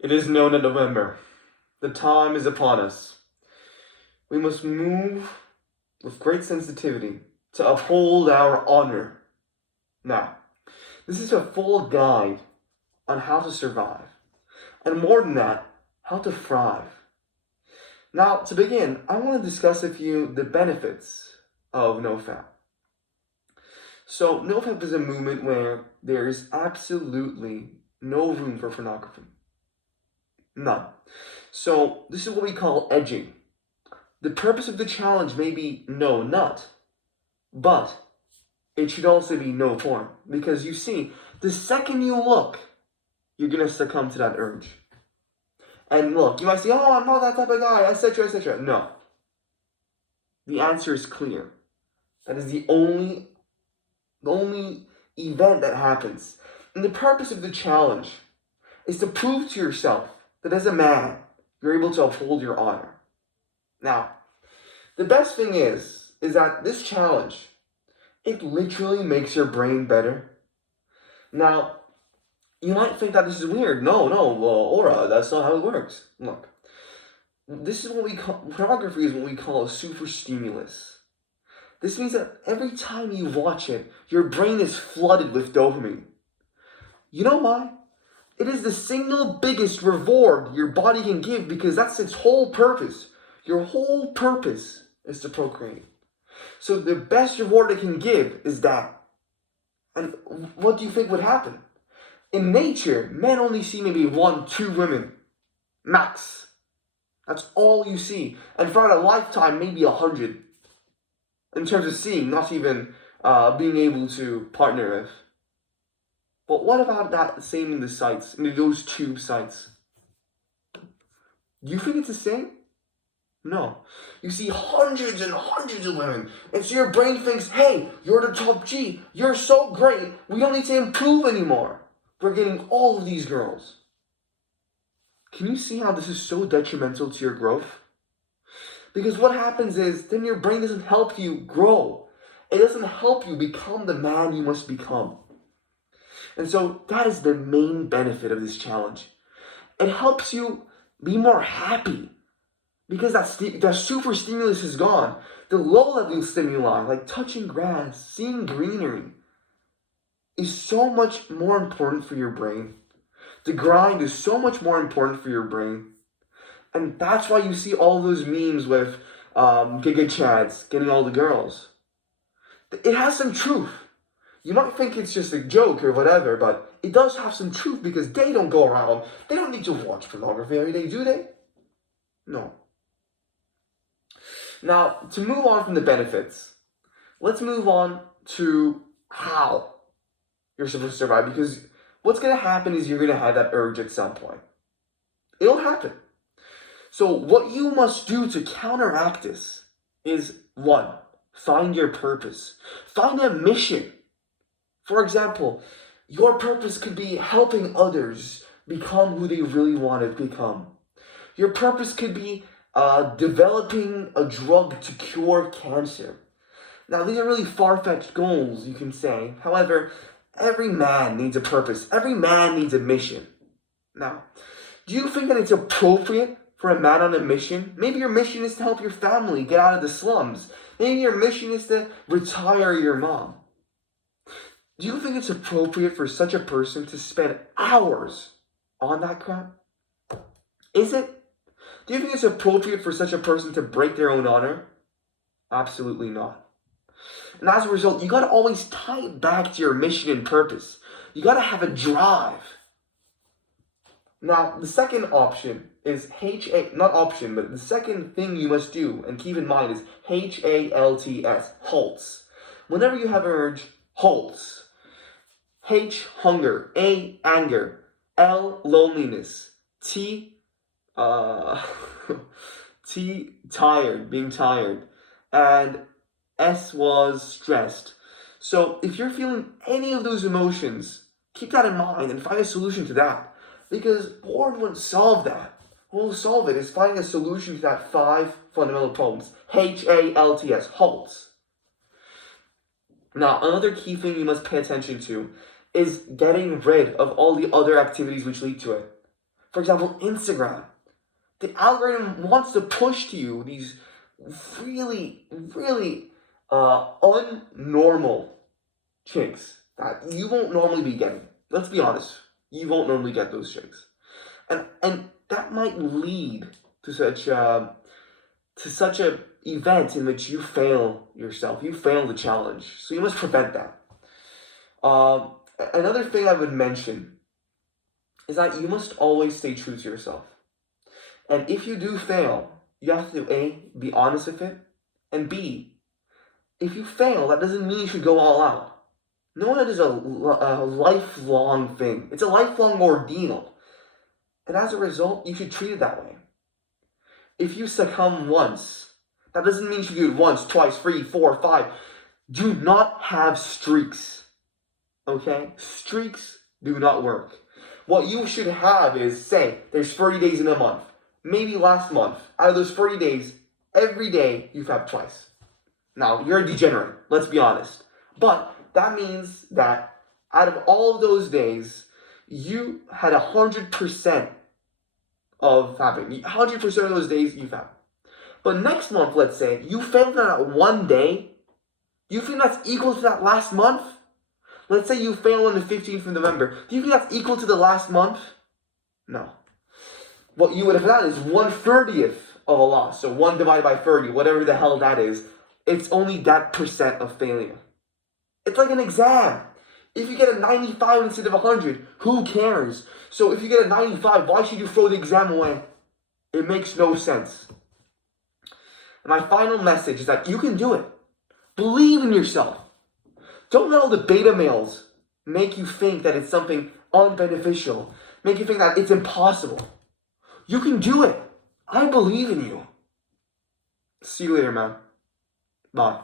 It is known in November. The time is upon us. We must move with great sensitivity to uphold our honor. Now, this is a full guide on how to survive, and more than that, how to thrive. Now, to begin, I want to discuss with you the benefits of NoFap. So, NoFap is a movement where there is absolutely no room for pornography. None. So, this is what we call edging. The purpose of the challenge may be no nut, but it should also be no porn. Because you see, the second you look, you're going to succumb to that urge. And look, you might say, oh, I'm not that type of guy, etc., etc. No. The answer is clear. That is the only event that happens. And the purpose of the challenge is to prove to yourself that as a man, you're able to uphold your honor. Now, the best thing is that this challenge, it literally makes your brain better. Now, you might think that this is weird. No, Aura, that's not how it works. Look, this is what we call, pornography is what we call a super stimulus. This means that every time you watch it, your brain is flooded with dopamine. You know why? It is the single biggest reward your body can give because that's its whole purpose. Your whole purpose is to procreate. So the best reward it can give is that. And what do you think would happen? In nature, men only see maybe 1, 2 women. Max. That's all you see. And throughout a lifetime, maybe 100. In terms of seeing, not even being able to partner with. But what about that same in the sites, in those tube sites? Do you think it's the same? No. You see hundreds and hundreds of women. And so your brain thinks, hey, you're the top G. You're so great. We don't need to improve anymore. We're getting all of these girls. Can you see how this is so detrimental to your growth? Because what happens is, then your brain doesn't help you grow. It doesn't help you become the man you must become. And so that is the main benefit of this challenge. It helps you be more happy. Because that super stimulus is gone. The low-level stimuli, like touching grass, seeing greenery, is so much more important for your brain. The grind is so much more important for your brain. And that's why you see all those memes with Giga Chads getting all the girls. It has some truth. You might think it's just a joke or whatever, but it does have some truth because they don't go around. They don't need to watch pornography every day, do they? No. Now, to move on from the benefits, let's move on to how you're supposed to survive, because what's going to happen is you're going to have that urge at some point. It'll happen. So what you must do to counteract this is, 1, find your purpose. Find a mission. For example, your purpose could be helping others become who they really want to become. Your purpose could be developing a drug to cure cancer. Now, these are really far-fetched goals, you can say. However, every man needs a purpose. Every man needs a mission. Now, do you think that it's appropriate for a man on a mission? Maybe your mission is to help your family get out of the slums. Maybe your mission is to retire your mom. Do you think it's appropriate for such a person to spend hours on that crap? Is it? Do you think it's appropriate for such a person to break their own honor? Absolutely not. And as a result, you gotta always tie it back to your mission and purpose. You gotta have a drive. Now, the second option is not option, but the second thing you must do and keep in mind is HALTS, halts. Whenever you have an urge, halts. H, hunger. A, anger. L, loneliness. T, tired, being tired. And S was stressed. So if you're feeling any of those emotions, keep that in mind and find a solution to that. Because porn won't solve that. What will solve it is finding a solution to that 5 fundamental problems. HALTS, halts. Now, another key thing you must pay attention to is getting rid of all the other activities which lead to it. For example, Instagram. The algorithm wants to push to you these really, really unnormal chicks that you won't normally be getting. Let's be honest. You won't normally get those chicks. And that might lead to such a event in which you fail yourself. You fail the challenge. So you must prevent that. Another thing I would mention is that you must always stay true to yourself. And if you do fail, you have to A, be honest with it, and B, if you fail, that doesn't mean you should go all out. No, that is a lifelong thing. It's a lifelong ordeal. And as a result, you should treat it that way. If you succumb once, that doesn't mean you should do it once, twice, 3, 4, 5. Do not have streaks. Okay? Streaks do not work. What you should have is, say, there's 30 days in a month. Maybe last month, out of those 30 days, every day you've had twice. Now, you're a degenerate, let's be honest. But that means that out of all of those days, you had 100% of having. 100% of those days you've had. But next month, let's say, you failed on that one day. You think that's equal to that last month? Let's say you fail on the 15th of November. Do you think that's equal to the last month? No. What you would have done is 1/30th of a loss. So 1 divided by 30, whatever the hell that is. It's only that percent of failure. It's like an exam. If you get a 95 instead of 100, who cares? So if you get a 95, why should you throw the exam away? It makes no sense. And my final message is that you can do it. Believe in yourself. Don't let all the beta males make you think that it's something unbeneficial. Make you think that it's impossible. You can do it. I believe in you. See you later, man. Bye.